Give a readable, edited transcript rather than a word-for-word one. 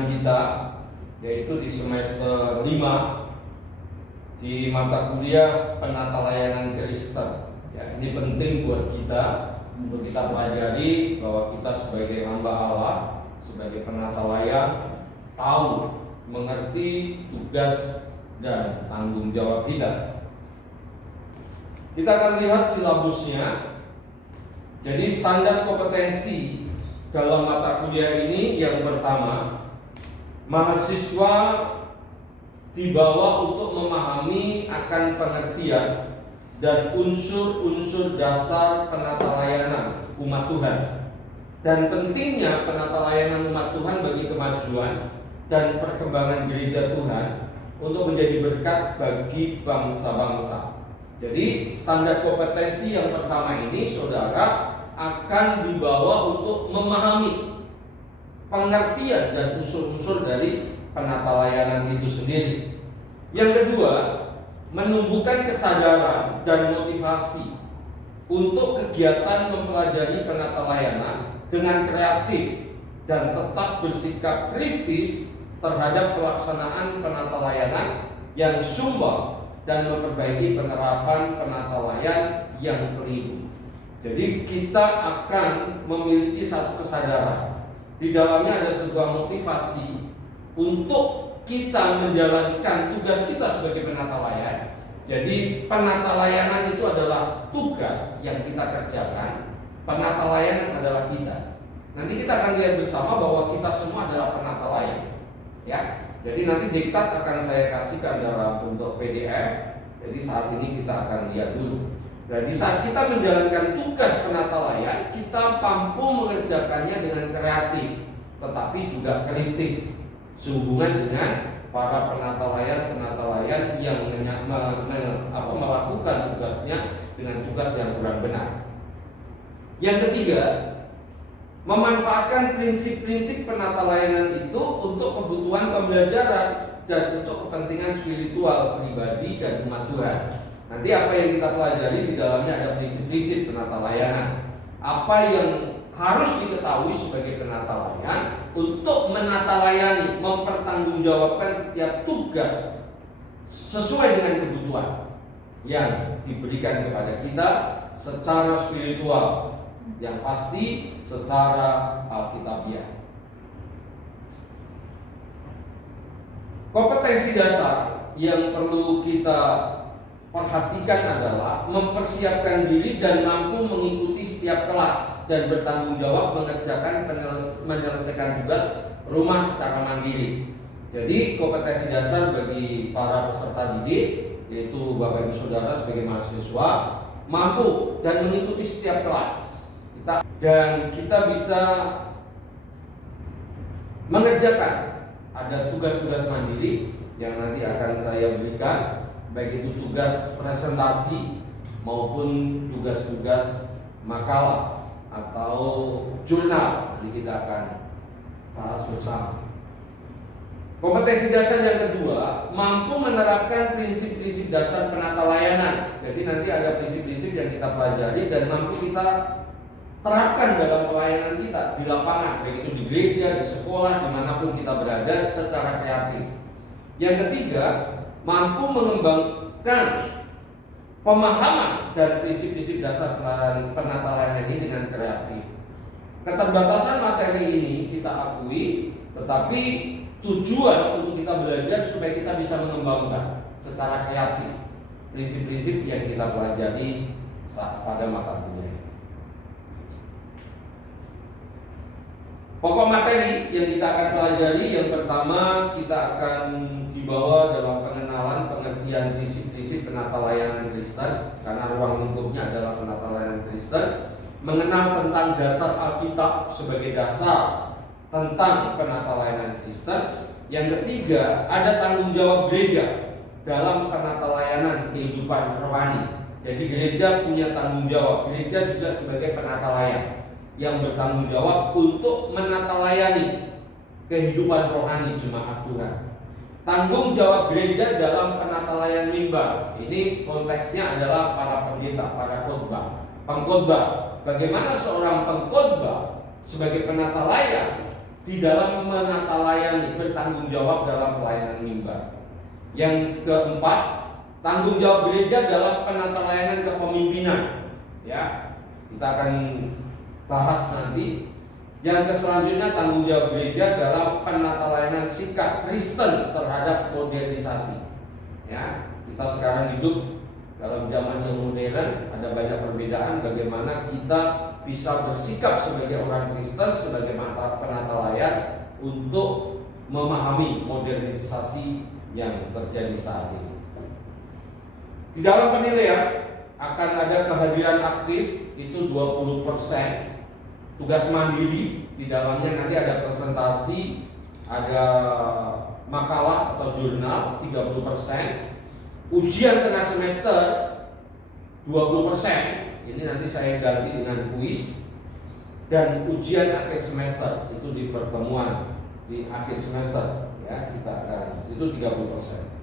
pembinaan kita, yaitu di semester 5 di mata kuliah penata layanan Kristen. Ya, ini penting buat kita untuk kita pelajari bahwa kita sebagai hamba Allah, sebagai penata layan, tahu, mengerti tugas dan tanggung jawab kita. Kita akan lihat silabusnya. Jadi standar kompetensi dalam mata kuliah ini yang pertama, mahasiswa dibawa untuk memahami akan pengertian dan unsur-unsur dasar penata layanan umat Tuhan dan pentingnya penata layanan umat Tuhan bagi kemajuan dan perkembangan gereja Tuhan untuk menjadi berkat bagi bangsa-bangsa. Jadi standar kompetensi yang pertama ini saudara akan dibawa untuk memahami pengertian dan unsur-unsur dari penata layanan itu sendiri. Yang kedua, menumbuhkan kesadaran dan motivasi untuk kegiatan mempelajari penata layanan dengan kreatif dan tetap bersikap kritis terhadap pelaksanaan penata layanan yang sumbang dan memperbaiki penerapan penata layan yang keliru. Jadi kita akan memiliki satu kesadaran, di dalamnya ada sebuah motivasi untuk kita menjalankan tugas kita sebagai penata layan. Jadi penata layanan itu adalah tugas yang kita kerjakan, penata layanan adalah kita. Nanti kita akan lihat bersama bahwa kita semua adalah penata layan. Ya, jadi nanti diktat akan saya kasihkan dalam bentuk PDF. Jadi saat ini kita akan lihat dulu. Jadi saat kita menjalankan tugas penata layan, kita mampu mengerjakannya dengan kreatif, tetapi juga kritis sehubungan dengan para penata layan yang melakukan tugasnya dengan tugas yang kurang benar. Yang ketiga, memanfaatkan prinsip-prinsip penata layanan itu untuk kebutuhan pembelajaran dan untuk kepentingan spiritual pribadi dan umat Tuhan. Nanti apa yang kita pelajari di dalamnya ada prinsip-prinsip penata layanan. Apa yang harus diketahui sebagai penata layan untuk menata layani, mempertanggungjawabkan setiap tugas sesuai dengan kebutuhan yang diberikan kepada kita secara spiritual, yang pasti secara alkitabiah. Kompetensi dasar yang perlu kita perhatikan adalah mempersiapkan diri dan mampu mengikuti setiap kelas dan bertanggung jawab mengerjakan menyelesaikan tugas rumah secara mandiri. Jadi kompetensi dasar bagi para peserta didik, yaitu Bapak Ibu Saudara sebagai mahasiswa, mampu dan mengikuti setiap kelas. Kita bisa mengerjakan ada tugas-tugas mandiri yang nanti akan saya berikan, baik itu tugas presentasi maupun tugas-tugas makalah atau jurnal. Nanti kita akan bahas bersama. Kompetensi dasar yang kedua, mampu menerapkan prinsip-prinsip dasar penata layanan. Jadi nanti ada prinsip-prinsip yang kita pelajari dan mampu kita terapkan dalam pelayanan kita di lapangan, baik itu di gereja, di sekolah, dimanapun kita berada secara kreatif. Yang ketiga, mampu mengembangkan pemahaman dan prinsip-prinsip dasar penata layanan ini dengan kreatif. Keterbatasan materi ini kita akui, tetapi tujuan untuk kita belajar supaya kita bisa mengembangkan secara kreatif prinsip-prinsip yang kita pelajari pada mata kuliah. Pokok materi yang kita akan pelajari, yang pertama kita akan dibawa dalam pengenalan pengertian prinsip-prinsip penata layanan Kristen, karena ruang lingkupnya adalah penata layanan Kristen. Mengenal tentang dasar Alkitab sebagai dasar tentang penata layanan Kristen. Yang ketiga, ada tanggung jawab gereja dalam penata layanan kehidupan rohani. Jadi gereja punya tanggung jawab, gereja juga sebagai penata layan yang bertanggung jawab untuk menata layani kehidupan rohani jemaat Tuhan. Tanggung jawab gereja dalam penata layan mimbar. Ini konteksnya adalah para pendeta, para pengkhotbah. Bagaimana seorang pengkhotbah sebagai penata layan di dalam menata layani, bertanggung jawab dalam pelayanan mimbar. Yang keempat, tanggung jawab gereja dalam penata layanan kepemimpinan. Ya, kita akan bahas nanti. Yang selanjutnya, tanggung jawab gereja dalam penata layanan sikap Kristen terhadap modernisasi. Ya, kita sekarang hidup dalam zaman yang modern, ada banyak perbedaan bagaimana kita bisa bersikap sebagai orang Kristen, sebagai penata layar untuk memahami modernisasi yang terjadi saat ini. Di dalam penilaian akan ada kehadiran aktif itu 20%, tugas mandiri di dalamnya nanti ada presentasi, ada makalah atau jurnal 30%, ujian tengah semester 20%, ini nanti saya ganti dengan kuis, dan ujian akhir semester itu di pertemuan di akhir semester ya, kita akan itu 30%.